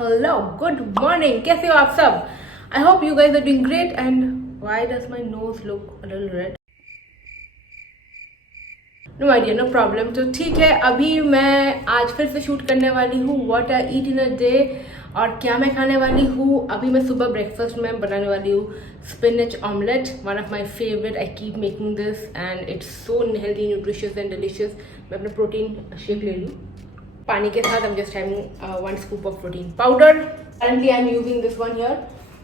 Hello good morning, कैसे हो आप सब? I hope you guys are doing great and why does my nose look a little red? No idea, no problem. तो ठीक है, अभी मैं आज फिर से शूट करने वाली हूँ what I eat in a day और क्या मैं खाने वाली हूँ। अभी मैं सुबह ब्रेकफास्ट में बनाने वाली हूँ spinach omelette, one of my favourite. I keep making this and it's so healthy, nutritious and delicious. मैं अपना प्रोटीन शेक ले लूँ पानी के साथ। I'm just having 1 scoop of protein powder. Currently I'm using this one here.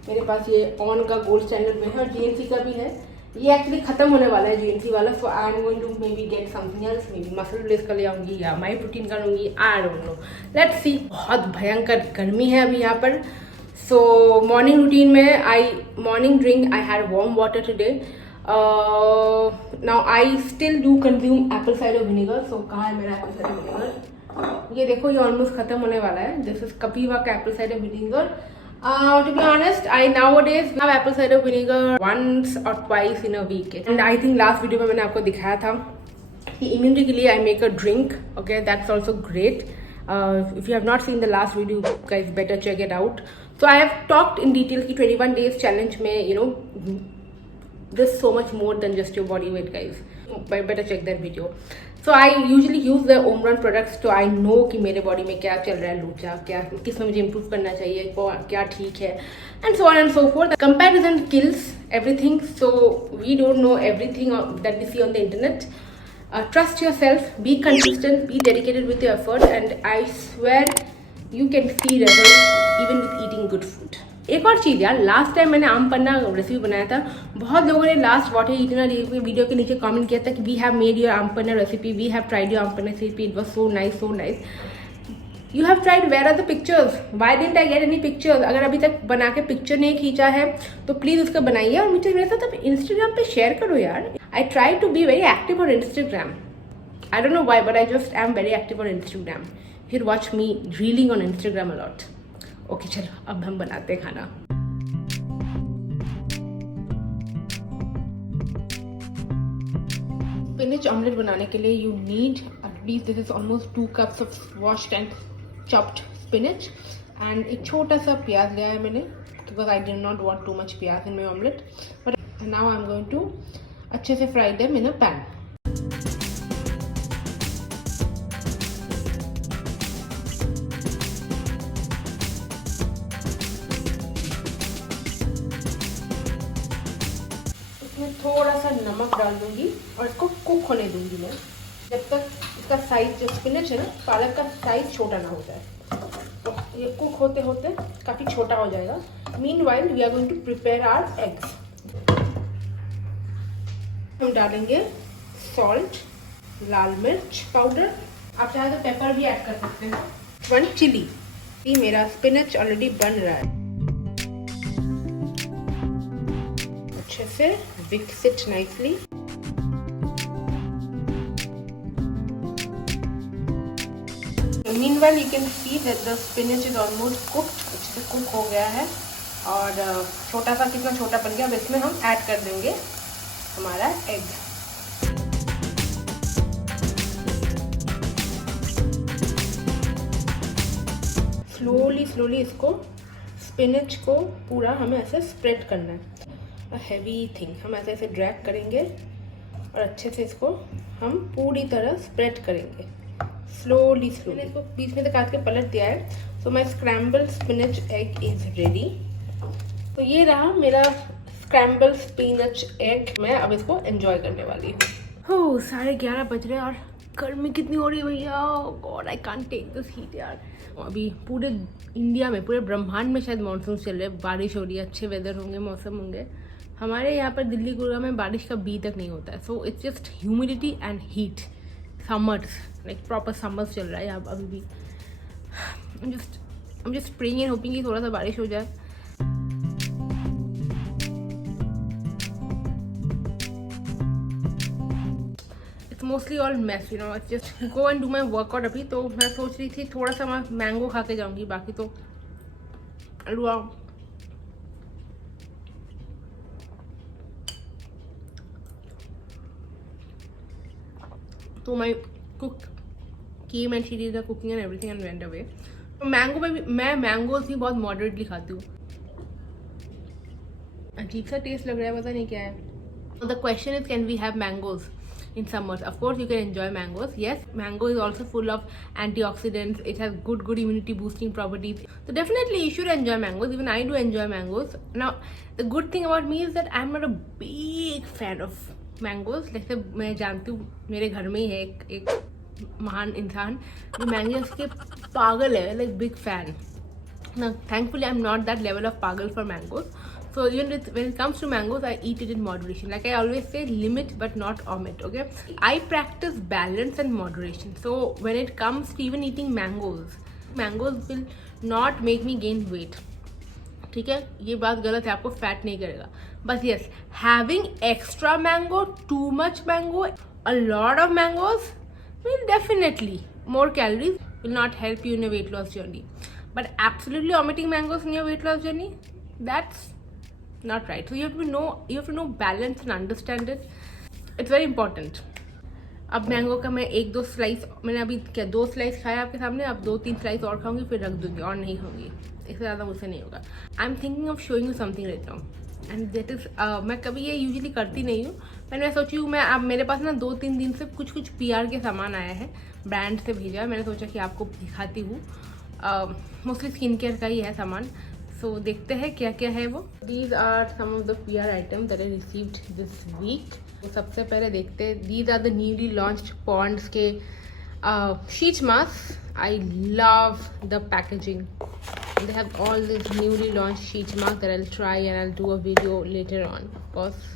मेरे पास ये on का गोल्ड स्टैंडर्ड में है और GNC का भी है। ये एक्चुअली खत्म होने वाला है GNC वाला, so I am going to maybe get something else, maybe MuscleBlaze का ले आऊँगी या माई प्रोटीन का लूँगी, I don't know, let's see. बहुत भयंकर गर्मी है अभी यहाँ पर। सो मॉर्निंग रूटीन में morning drink I had warm water today. Now I still do consume apple cider vinegar. So कहाँ है मेरा एप्पल साइडर विनेगर? ये देखो, ये ऑलमोस्ट खत्म होने वाला है। दिस इज कपीवा का Apple cider vinegar. To be honest, I nowadays have apple cider vinegar once or twice in a week. And I think last video में मैंने आपको दिखाया था कि immunity के लिए I make a drink. Okay, that's also great. If you have not seen the last video, guys, better check it out. So I have talked in detail कि 21 days challenge में, you know, there's so much more than just your body weight, guys. Better check that video. So I usually use the Omron products to I know कि मेरे body में क्या चल रहा है, Lucha क्या, किस में मुझे इम्प्रूव करना चाहिए, क्या ठीक है, and so on and so forth. The comparison kills everything, so we don't know everything that we see on the internet. Trust yourself, be consistent, be dedicated with your effort, and I swear you can see results even with eating good food. एक और चीज़ यार, last time मैंने आम panna recipe बनाया था। बहुत लोगों ने last what I eat in a day video के नीचे कमेंट किया था कि we have made your aam panna recipe, we have tried your aam panna recipe, it was so nice, so nice. You have tried, where are the pictures? Why didn't I get any pictures? अगर अभी तक बना के पिक्चर नहीं खींचा है तो प्लीज़ उसका बनाइए और मुझे मेरे साथ इंस्टाग्राम पे शेयर करो यार। I try to be very active on Instagram. I don't know why, but I just am very active on Instagram. You should watch me reeling on Instagram a lot. Okay, चलो अब हम बनाते हैं खाना। Spinach omelette बनाने के लिए you need at least this is almost 2 cups of washed and chopped spinach and एक छोटा सा प्याज लिया है मैंने because I did not want too much प्याज in my omelette. But now I'm going to अच्छे से fry them in a pan. थोड़ा सा नमक डाल दूंगी और इसको कुक होने दूंगी मैं जब तक इसका साइज, जो स्पिनच है ना, पालक का साइज छोटा ना हो जाए। तो ये कुक होते होते काफ़ी छोटा हो जाएगा। Meanwhile we are going to prepare our eggs. हम डालेंगे सॉल्ट, लाल मिर्च पाउडर, आप चाहे तो पेपर भी ऐड कर सकते हैं, 1 चिली। ये मेरा स्पिनच ऑलरेडी बन रहा है, अच्छे से mix it nicely. Meanwhile, you can see that the spinach is almost cooked. अच्छे से कुक हो गया है और छोटा सा, कितना छोटा बन गया। अब इसमें हम ऐड कर देंगे हमारा एग। स्लोली इसको, स्पिनच को पूरा हमें ऐसे स्प्रेड करना है। हैवी थिंग, हम ऐसे ऐसे ड्रैग करेंगे और अच्छे से इसको हम पूरी तरह स्प्रेड करेंगे स्लोली। इसको बीच में से काट के पलट दिया है। So my scramble spinach egg is ready. तो ये रहा मेरा स्क्रैम्बल स्पिनच एग। मैं अब इसको एंजॉय करने वाली हूँ। हो 11:30 बज रहे हैं और गर्मी कितनी हो रही है भैया, God I can't take this heat यार। अभी पूरे इंडिया में, पूरे ब्रह्मांड में शायद मानसून चल रहे, बारिश हो रही है, अच्छे वेदर होंगे, मौसम होंगे। हमारे यहाँ पर दिल्ली गुड़गांव में बारिश का बी तक नहीं होता है। So it's just humidity and heat. Summers, like proper summers चल रहा है यहाँ अभी भी। I'm just praying and hoping कि थोड़ा सा बारिश हो जाए। It's mostly all mess, you know. It's just go and do my workout अभी। तो मैं सोच रही थी थोड़ा सा मैं मैंगो खा के जाऊँगी, बाकी तो अलवा। So my cook came and she did the cooking and everything and went away. Mango में भी मैं मैंगोज भी बहुत मॉडरेटली खाती हूँ। अजीब सा टेस्ट लग रहा है, पता नहीं क्या है। The question is, can we have mangoes in summers? Of course, you can enjoy mangoes. Yes, mango is also full of antioxidants. It has good immunity boosting properties. So definitely you should enjoy mangoes. Even I do enjoy mangoes. Now, the good thing about me is that I'm not a big fan of mangoes. जैसे मैं जानती हूँ मेरे घर में ही है एक महान इंसान जो मैंगोस के पागल है, like big fan. Now, thankfully, I'm not that level of pagal for mangoes. So even when it comes to mangoes, I eat it in moderation. Like I always say, limit but not omit. Okay, I practice balance and moderation. So when it comes to even eating mangoes will not make me gain weight. ठीक है, ये बात गलत है, आपको fat नहीं करेगा. बस yes, having extra mango, too much mango, a lot of mangoes will definitely more calories, will not help you in a weight loss journey. But absolutely omitting mangoes in your weight loss journey, that's not right. So you have to know balance and understand it. It's very important. अब mango का मैं 1-2 slice, मैंने अभी क्या 2 slice खाया आपके सामने, अब 2-3 स्लाइस और खाऊंगी, फिर रख दूंगी और नहीं खाऊंगी, इससे ज़्यादा मुझसे नहीं होगा. I am thinking of showing you something right now, and that is, मैं कभी ये यूजुअली करती नहीं हूँ. मैंने सोची हूँ, मैं अब मेरे पास ना 2-3 दिन से कुछ PR के सामान आया है, ब्रांड से भेजा है. मैंने सोचा कि आपको दिखाती हूँ. मोस्टली स्किन केयर का ही है सामान. सो देखते हैं क्या क्या है वो. These are some of the PR item that I received this week. तो सबसे पहले देखते हैं, these are the newly launched Pond's के sheet mask. I love the packaging. They have all these newly launched sheet mask that I'll try and I'll do a video later on. Of course,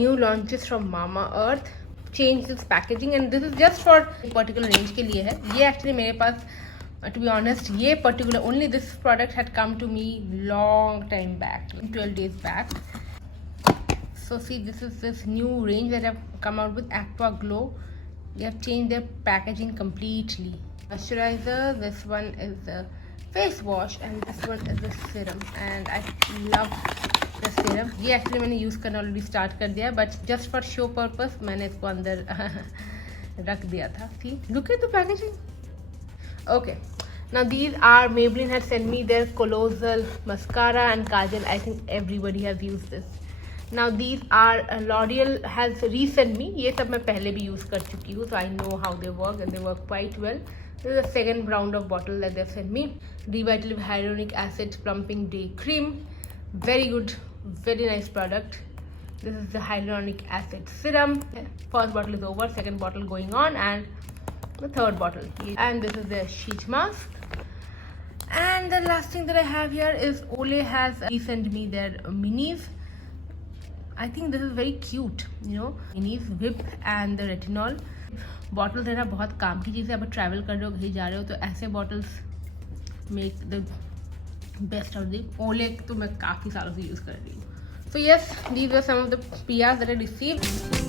new launches from Mamaearth change this packaging, and this is just for particular range के लिए है. ये actually मेरे पास, to be honest, ये particular only this product had come to me long time back, 12 days back. So see, this is this new range that have come out with Aqua Glow. They have changed their packaging completely. Moisturizer. This one is the face wash and this one is the serum, and I love the serum. ये actually मैंने use करना already start कर दिया, but just for show purpose मैंने इसको अंदर रख दिया था. See, look at the packaging. Okay, now these are, Maybelline has sent me their colossal mascara and kajal. I think everybody has used this. Now these are L'Oreal has resent me. ये सब मैं पहले भी use कर चुकी हूँ, so I know how they work and they work quite well. This is the second round of bottle that they've sent me. Revitaliv Hyaluronic Acid Plumping Day Cream. Very good, very nice product. This is the Hyaluronic Acid Serum. First bottle is over, second bottle going on, and the third bottle. And this is the sheet mask. And the last thing that I have here is Olay has sent me their minis. I think this is very cute, you know, minis, whip and the retinol. Bottles है ना, बहुत काम की चीज़ है. अब travel कर रहे हो, कहीं जा रहे हो, तो ऐसे bottles make the best out the. ओले तो मैं काफ़ी सालों से यूज़ कर रही हूँ. So yes, these are some of the PRs that I received.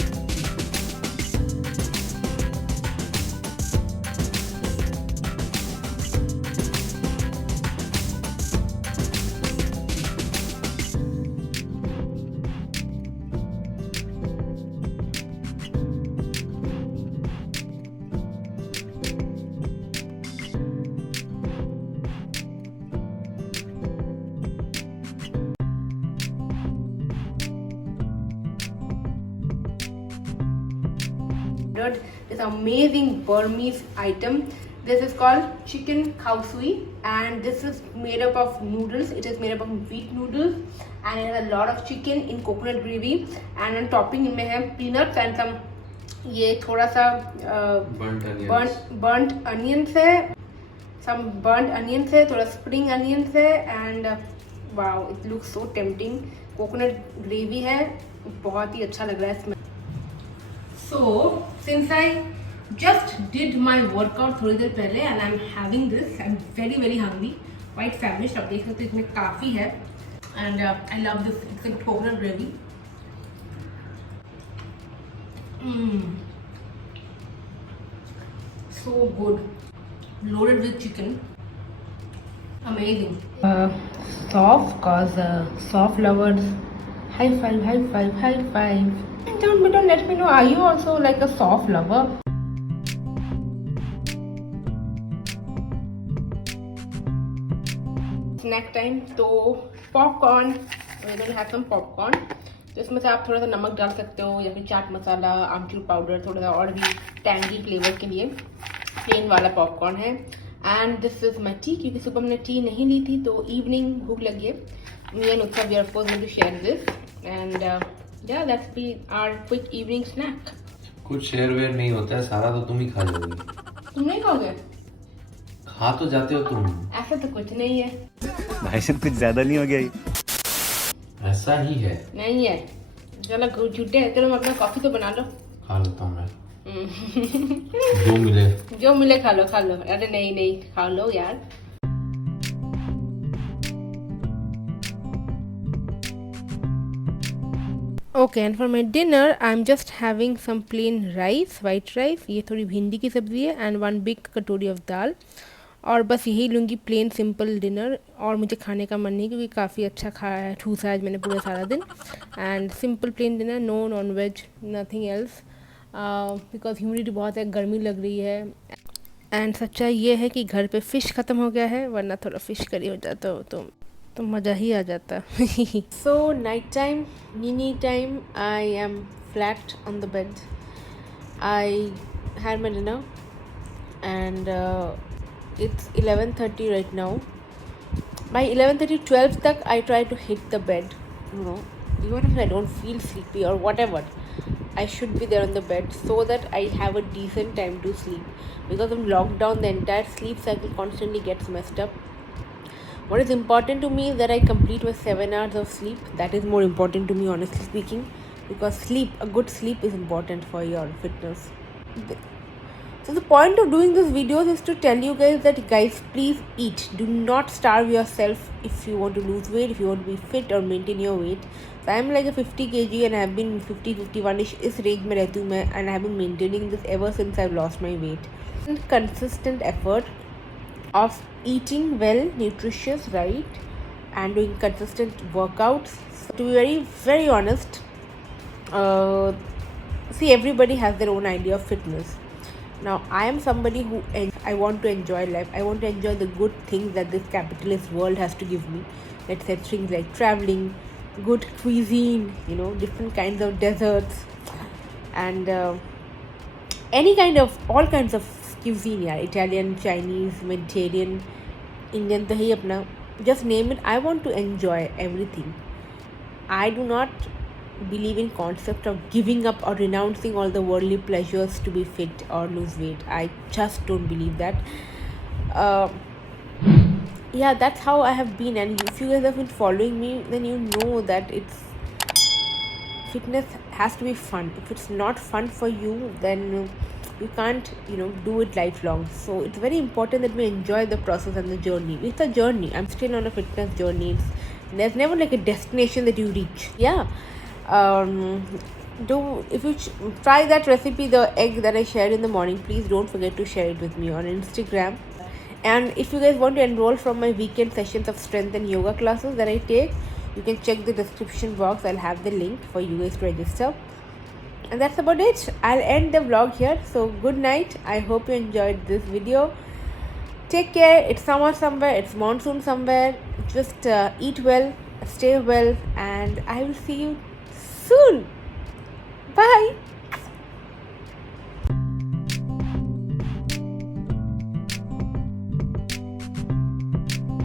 This amazing Burmese item. This is called chicken khao sui, and this is made up of noodles. It is made up of wheat noodles, and it has a lot of chicken in coconut gravy, and on topping में है peanuts and some ये थोड़ा सा burnt onions है, some burnt onions है, थोड़ा spring onions है, and wow, it looks so tempting. coconut gravy है, बहुत ही अच्छा लग रहा है इसमें. So since I just did my workout थोड़ी देर पहले and I'm having this, I'm very very hungry, quite famished. आप देख सकते हो इसमें काफ़ी है, and I love this. It's a coconut gravy. So good, loaded with chicken, amazing. Soft, cause soft lovers. High five, high five, high five. Don't let me know, are you also like a soft lover? Snack time. तो popcorn, we going to have some popcorn. तो इसमें से आप थोड़ा सा नमक डाल सकते हो या फिर चाट मसाला, आमचूर पाउडर, थोड़ा सा और भी टैंगी फ्लेवर के लिए. प्लेन वाला पॉपकॉर्न है. And this is my T, क्योंकि सुबह मैंने टी नहीं ली थी तो इवनिंग भूख लगी है. Me and Utsav we are of going to share this. And yeah that's be our quick evening snack. कुछ शेयर वेयर नहीं होता है, सारा तो तुम ही खा लोगी. तुम नहीं खाओगे? खा तो जाते हो तुम. ऐसा तो कुछ नहीं है. भाई साहब कुछ ज्यादा नहीं हो गया ये? ऐसा ही है. नहीं है. चलो झूठे हैं. चलो अपना कॉफी तो बना लो. खा लेता हूँ मैं. जो मिले. जो मिले खा लो खा लो. अरे नहीं नहीं खा लो यार. Okay, and for my dinner I am just having some plain rice, white rice. ये थोड़ी भिंडी की सब्जी है and 1 big katori of dal. और बस यही लूँगी, प्लेन सिंपल डिनर. और मुझे खाने का मन नहीं, क्योंकि काफ़ी अच्छा खाया है, ठूसा आज मैंने पूरा सारा दिन. And simple plain dinner, no non veg, nothing else. Because humidity बहुत है, गर्मी लग रही है. एंड सच्चाई ये है कि घर पे फ़िश ख़त्म हो गया है, वरना थोड़ा फ़िश करी हो जाता हो तो मज़ा ही आ जाता. सो नाइट टाइम, नीनी time, I am flat on the bed. I had my dinner and it's 11:30 right now. By 11:30, 12 tak I try to hit the bed. You know, even if I don't feel sleepy or whatever, I should be there on the bed so that I have a decent time to sleep. Because of lockdown, the entire sleep cycle constantly gets messed up. What is important to me is that I complete my 7 hours of sleep. That is more important to me, honestly speaking, because sleep, a good sleep is important for your fitness. So the point of doing this videos is to tell you guys that, guys, please eat. Do not starve yourself if you want to lose weight, if you want to be fit or maintain your weight. So I am like a 50 kg and I have been 50-51ish इस range में रहती हूँ मैं, and I have been maintaining this ever since I've lost my weight. And consistent effort of eating well, nutritious, right, and doing consistent workouts. So to be very, very honest, see, everybody has their own idea of fitness. Now, I am somebody who I want to enjoy life. I want to enjoy the good things that this capitalist world has to give me. Let's say things like traveling, good cuisine, you know, different kinds of desserts, and all kinds of cuisine. Yeah, Italian, Chinese, Mediterranean, Indian, तो ही अपना, just name it. I want to enjoy everything. I do not believe in concept of giving up or renouncing all the worldly pleasures to be fit or lose weight. I just don't believe that. Yeah, that's how I have been. And if you guys have been following me, then you know that fitness has to be fun. If it's not fun for you, then you can't, do it lifelong. So it's very important that we enjoy the process and the journey. It's a journey. I'm still on a fitness journey. There's never like a destination that you reach. Yeah. If you try that recipe, the egg that I shared in the morning, please don't forget to share it with me on Instagram. And if you guys want to enroll from my weekend sessions of strength and yoga classes that I take, you can check the description box. I'll have the link for you guys to register. And that's about it. I'll end the vlog here. So good night. I hope you enjoyed this video. Take care. It's summer somewhere, it's monsoon somewhere. Just eat well, stay well, and I will see you soon. Bye.